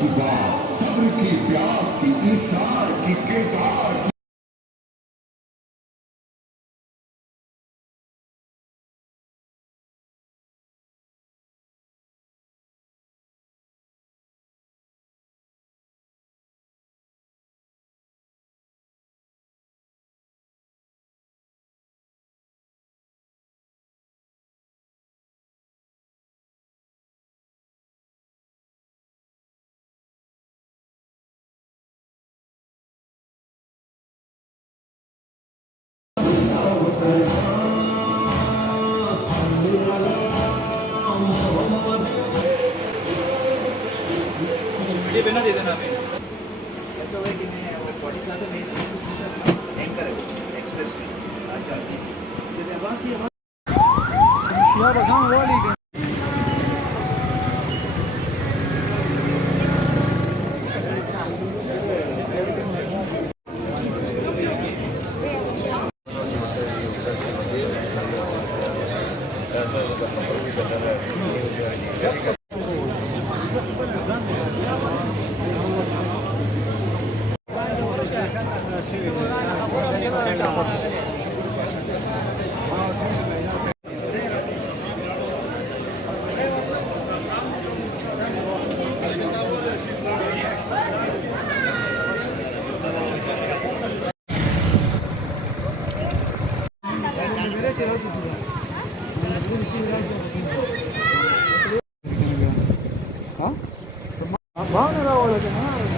की बात सब्र की प्यास की इसार की किरदार की वीडियो बना दे देना अभी ऐसा हुआ है कि मैं वो बॉडी साथ में एंकर है वो एक्सप्रेस में आज जाते हैं ये आवाज़ की आवाज़ शिया बसान वाली हाँ भाव नहीं रहा